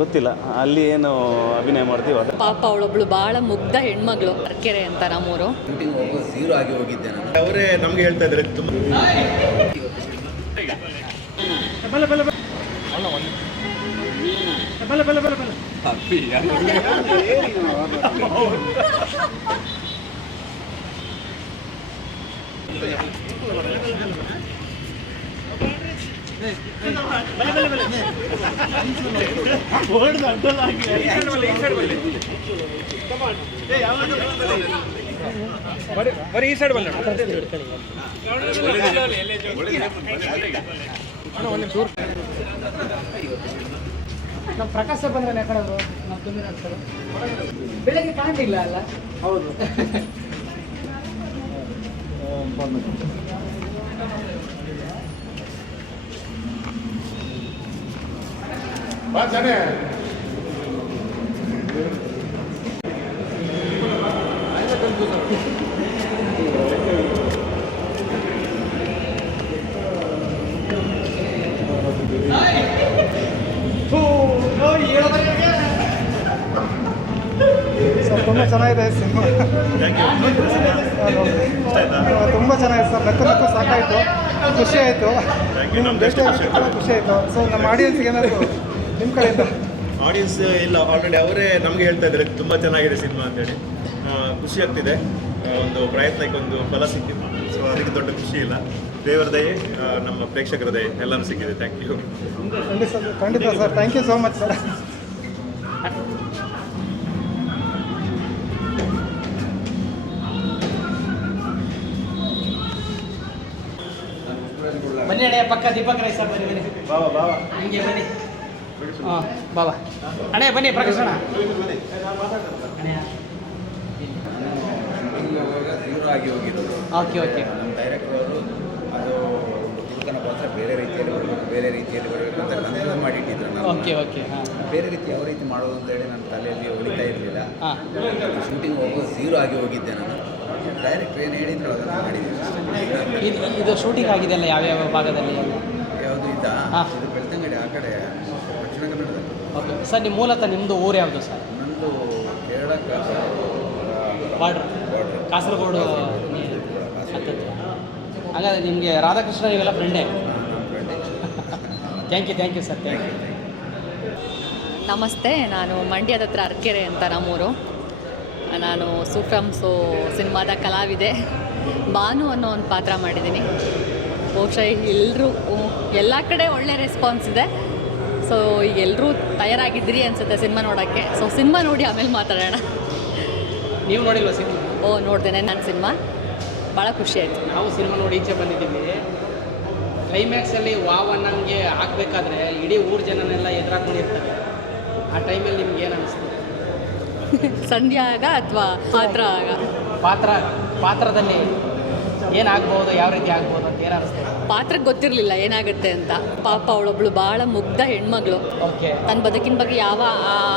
ಗೊತ್ತಿಲ್ಲ, ಅಲ್ಲಿ ಏನು ಅಭಿನಯ ಮಾಡ್ತೀವಿ ಅದು. ಪಾಪ ಅವಳೊಬ್ಳು ಭಾಳ ಮುಗ್ಧ ಹೆಣ್ಮಗಳು, ಅರ್ಕೆರೆ ಅಂತ ನಮ್ಮೂರು. ಶೂಟಿಂಗ್ ಹೋಗೋ ಝೀರೋ ಆಗಿ ಹೋಗಿದ್ದೆ ನಾನು. ಅವರೇ ನಮಗೆ ಹೇಳ್ತಾ ಇದ್ದಾರೆ ತುಂಬ ಬರೀ ಈ ಸೈಡ್ ಬಂದ ನಮ್ಮ ಪ್ರಕಾಶ ಬಂದ್ರೆ ಕಡೆ ನಾವು ತುಂಬ ಆಗ್ತಾರೆ ಬೆಳಗ್ಗೆ ಕಾಣಿಲ್ಲ ಅಲ್ಲ. ಹೌದು ಸರ್ ತುಂಬ ಚೆನ್ನಾಗಿದೆ ಸಿನಿಮಾ. ತುಂಬ ಚೆನ್ನಾಗಿದೆ ಸರ್. ನಕ್ಕು ಸಾಕಾಯಿತು, ಖುಷಿ ಆಯಿತು. ಖುಷಿ ಆಯಿತು. ಸೊ ನಮ್ಮ ಆಡಿಯನ್ಸ್ಗೆ ಏನಾದರೂ ನಿಮ್ಮ ಕಡೆಯಿಂದ ಆಡಿಯನ್ಸ್ ಇಲ್ಲ, ಆಲ್ರೆಡಿ ಅವರೇ ನಮಗೆ ಹೇಳ್ತಾ ಇದ್ದಾರೆ ತುಂಬ ಚೆನ್ನಾಗಿದೆ ಸಿನಿಮಾ ಅಂತೇಳಿ. ಖುಷಿ ಆಗ್ತಿದೆ. ಒಂದು ಪ್ರಯತ್ನಕ್ಕೆ ಒಂದು ಫಲ ಸಿಕ್ಕಿದೆ. ಸೊ ಅದಕ್ಕೆ ದೊಡ್ಡ ಖುಷಿ ಇಲ್ಲ. ದೇವರ ದಯೆ, ನಮ್ಮ ಪ್ರೇಕ್ಷಕರ ದಯೆ ಎಲ್ಲರೂ ಸಿಕ್ಕಿದೆ. Thank you. ಖಂಡಿತ sir. Thank you so much sir. ಬನ್ನಿ ಅಣ್ಣ, ಪಕ್ಕ ದೀಪಕ್ ರೈ ಸರ್, ಬನ್ನಿ ಬನ್ನಿ ಹಿಂಗೆ ಬನ್ನಿ. ಹಾಂ ಬಾಬಾ ಅಣ್ಣ ಬನ್ನಿ. ಪ್ರಕಾಶ್ ಅಣ್ಣ ಝೀರೋ ಆಗಿ ಹೋಗಿರೋದು. Okay okay. ನಮ್ಮ ಡೈರೆಕ್ಟರ್ ಅವರು ಅದು ಹುಡುಗನ ಪಾತ್ರ ಬೇರೆ ರೀತಿಯಲ್ಲಿ ಬರಬೇಕು ಅಂತ ಕನ್ಫ್ಯೂಸ್ ಮಾಡಿಟ್ಟಿದ್ರು. ನಾನು ಓಕೆ ಓಕೆ. ಹಾಂ ಬೇರೆ ರೀತಿ ಯಾವ ರೀತಿ ಮಾಡೋದು ಅಂತೇಳಿ ನನ್ನ ತಲೆಯಲ್ಲಿ ಹೊಳಿತಾ ಇರಲಿಲ್ಲ. ಹಾಂ ಶೂಟಿಂಗ್ ಹೋಗೋ ಝೀರೋ ಆಗಿ ಹೋಗಿದ್ದೆ ನಾನು. ಡೈರೆಕ್ಟರ್ ಏನು ಹೇಳಿದ್ರು ಅದನ್ನು ಮಾಡಿದ್ದೀನಿ. ಇದು ಶೂಟಿಂಗ್ ಆಗಿದೆ ಅಲ್ಲ, ಯಾವ್ಯಾವ ಭಾಗದಲ್ಲಿ? ಯಾವುದು ಇದ್ದ ಹಾಂ. ಇದು ಬೆಳ್ತಂಗಡಿ ಆ ಕಡೆ ದಕ್ಷಿಣ ಕನ್ನಡದಲ್ಲಿ. Okay sir. ನಿಮ್ಮ ಮೂಲತಃ ನಿಮ್ಮದು ಊರು ಯಾವುದು ಸರ್? ನಂದು ಕೇರಳ ಬಾರ್ಡ್ರ್ ಕಾಸರಗೋಡು ಹತ್ತತ್ರ. ಹಾಗಾದರೆ ನಿಮಗೆ ರಾಧಾಕೃಷ್ಣ ಇವೆಲ್ಲ ಫ್ರೆಂಡೇ? Thank you sir. Thank you. ನಮಸ್ತೆ, ನಾನು ಮಂಡ್ಯದ ಹತ್ರ ಅರ್ಕೆರೆ ಅಂತ ನಮ್ಮೂರು. ನಾನು ಸೂಫ್ರಮ್ಸು ಸಿನಿಮಾದ ಕಲಾವಿದೆ. ಬಾನು ಅನ್ನೋ ಒಂದು ಪಾತ್ರ ಮಾಡಿದ್ದೀನಿ. ಬಹುಶಃ ಎಲ್ಲರೂ ಎಲ್ಲ ಕಡೆ ಒಳ್ಳೆ ರೆಸ್ಪಾನ್ಸ್ ಇದೆ. ಸೊ ಈಗ ಎಲ್ಲರೂ ತಯಾರಾಗಿದ್ದೀರಿ ಅನಿಸುತ್ತೆ ಸಿನಿಮಾ ನೋಡೋಕ್ಕೆ. ಸೊ ಸಿನಿಮಾ ನೋಡಿ ಆಮೇಲೆ ಮಾತಾಡೋಣ. ನೀವು ನೋಡಿಲ್ವ ಸಿನಿಮಾ? ನೋಡ್ದೇನೆ ನನ್ನ ಸಿನಿಮಾ. ಭಾಳ ಖುಷಿ ಆಯಿತು. ನಾವು ಸಿನಿಮಾ ನೋಡಿ ಈಚೆ ಬಂದಿದ್ದೀವಿ. ಕ್ಲೈಮ್ಯಾಕ್ಸಲ್ಲಿ ವಾವ್ ಅನ್ನಂಗೆ ಆಗಬೇಕಾದ್ರೆ ಇಡೀ ಊರು ಜನನೆಲ್ಲ ಎದುರಾಕೊಂಡಿರ್ತಾರೆ. ಆ ಟೈಮಲ್ಲಿ ನಿಮ್ಗೆ ಏನು ಅನಿಸ್ತು? ಸಂಧ್ಯಾ ಆಗ ಅಥವಾ ಪಾತ್ರದಲ್ಲಿ ಏನಾಗ್ಬೋದು, ಯಾವ ರೀತಿ ಆಗ್ಬೋದು ಅಂತ ಏನು ಅನಿಸ್ತದೆ? ಪಾತ್ರಕ್ಕೆ ಗೊತ್ತಿರಲಿಲ್ಲ ಏನಾಗುತ್ತೆ ಅಂತ. ಪಾಪ ಅವಳೊಬ್ಳು ಭಾಳ ಮುಗ್ಧ ಹೆಣ್ಮಗಳು. ಓಕೆ. ತನ್ನ ಬದುಕಿನ ಬಗ್ಗೆ ಯಾವ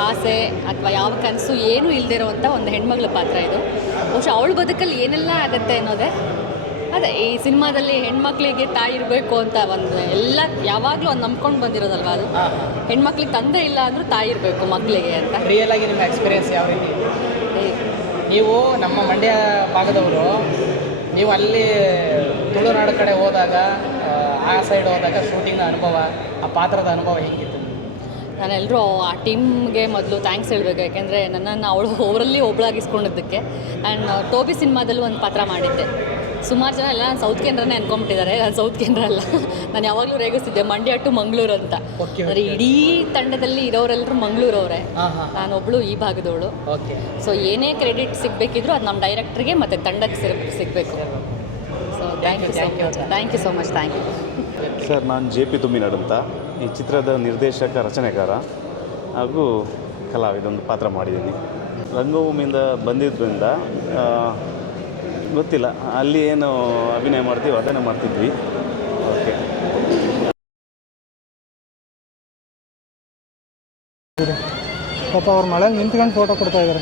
ಆಸೆ ಅಥವಾ ಯಾವ ಕನಸು ಏನೂ ಇಲ್ಲದಿರೋವಂಥ ಒಂದು ಹೆಣ್ಮಗಳ ಪಾತ್ರ ಇದು. ಬಹುಶಃ ಅವಳ ಬದುಕಲ್ಲಿ ಏನೆಲ್ಲ ಆಗುತ್ತೆ ಅನ್ನೋದೇ ಅದೇ ಈ ಸಿನಿಮಾದಲ್ಲಿ. ಹೆಣ್ಮಕ್ಳಿಗೆ ತಾಯಿ ಇರಬೇಕು ಅಂತ ಒಂದು ಎಲ್ಲ ಯಾವಾಗಲೂ ಒಂದು ನಂಬ್ಕೊಂಡು ಬಂದಿರೋದಲ್ವ ಅದು. ಹೆಣ್ಮಕ್ಳಿಗೆ ತಂದೆ ಇಲ್ಲ ಅಂದರೂ ತಾಯಿ ಇರಬೇಕು ಮಕ್ಕಳಿಗೆ ಅಂತ. ರಿಯಲ್ ಆಗಿ ನಿಮ್ಮ ಎಕ್ಸ್ಪೀರಿಯೆನ್ಸ್ ಯಾವ ರೀತಿ? ನೀವು ನಮ್ಮ ಮಂಡ್ಯ ಭಾಗದವರು, ನೀವು ಅಲ್ಲಿ ತುಳುನಾಡು ಕಡೆ ಹೋದಾಗ, ಆ ಸೈಡ್ ಹೋದಾಗ ಶೂಟಿಂಗ್ನ ಅನುಭವ, ಆ ಪಾತ್ರದ ಅನುಭವ ಹೇಗಿತ್ತು? ನಾನೆಲ್ಲರೂ ಆ ಟೀಮ್ಗೆ ಮೊದಲು ಥ್ಯಾಂಕ್ಸ್ ಹೇಳಬೇಕು. ಯಾಕೆಂದರೆ ನನ್ನನ್ನು ಅವರಲ್ಲಿ ಒಬ್ಬಳಾಗಿಸ್ಕೊಂಡಿದ್ದಕ್ಕೆ. ಆ್ಯಂಡ್ ಟೋಬಿ ಸಿನಿಮಾದಲ್ಲೂ ಒಂದು ಪಾತ್ರ ಮಾಡಿದ್ದೆ. ಸುಮಾರು ಜನ ಎಲ್ಲ ನಾನು ಸೌತ್ ಕೇಂದ್ರನೇ ಅನ್ಕೊಂಬಿಟ್ಟಿದ್ದಾರೆ. ನಾನು ಸೌತ್ ಕೇಂದ್ರ ಅಲ್ಲ. ನಾನು ಯಾವಾಗಲೂ ರೇಗಿಸ್ತಿದ್ದೆ ಮಂಡ್ಯ ಟು ಮಂಗಳೂರು ಅಂತ. ಅಂದರೆ ಇಡೀ ತಂಡದಲ್ಲಿ ಇರೋರೆಲ್ಲರೂ ಮಂಗಳೂರವರೇ, ನಾನೊಬ್ಬಳು ಈ ಭಾಗದವಳು. ಓಕೆ. ಸೊ ಏನೇ ಕ್ರೆಡಿಟ್ ಸಿಗಬೇಕಿದ್ರು ಅದು ನಮ್ಮ ಡೈರೆಕ್ಟ್ರಿಗೆ ಮತ್ತು ತಂಡಕ್ಕೆ ಸಿಗಬೇಕು. So thank you so much. Thank you sir. ನಾನು JP ತುಮ್ಮಿನಾಡು ಅಂತ. ಈ ಚಿತ್ರದ ನಿರ್ದೇಶಕ, ರಚನೆಕಾರ ಹಾಗೂ ಕಲಾವಿದೊಂದು ಪಾತ್ರ ಮಾಡಿದ್ದೀನಿ. ರಂಗಭೂಮಿಯಿಂದ ಬಂದಿದ್ದರಿಂದ ಗೊತ್ತಿಲ್ಲ, ಅಲ್ಲಿ ಏನು ಅಭಿನಯ ಮಾಡ್ತೀವಿ ಅದನ್ನು ಮಾಡ್ತಿದ್ವಿ. ಓಕೆ. ಪಾಪ ಅವ್ರು ಮಳೆಯಲ್ಲಿ ನಿಂತ್ಕೊಂಡು ಫೋಟೋ ಕೊಡ್ತಾ ಇದ್ದಾರೆ.